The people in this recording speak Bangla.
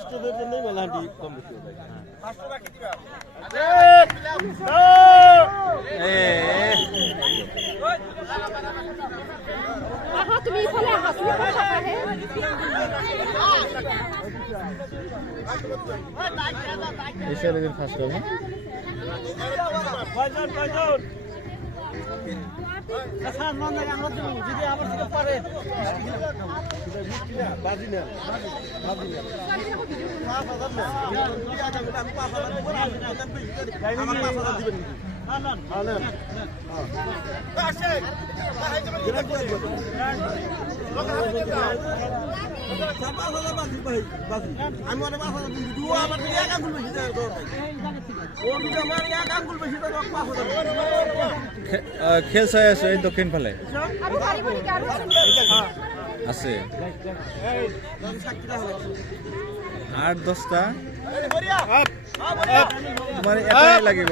স্টেজের জন্যই মেলাহাটি কম বেশি হয়। তুমি ইফালে আহা, তুমি কোন শাখা হে? এশিয়া লিগের ফার্স্ট হবে। খেল চাই আছো এই দক্ষিণ ফালে আছে 8-10টা তোমার এটাই লাগিব।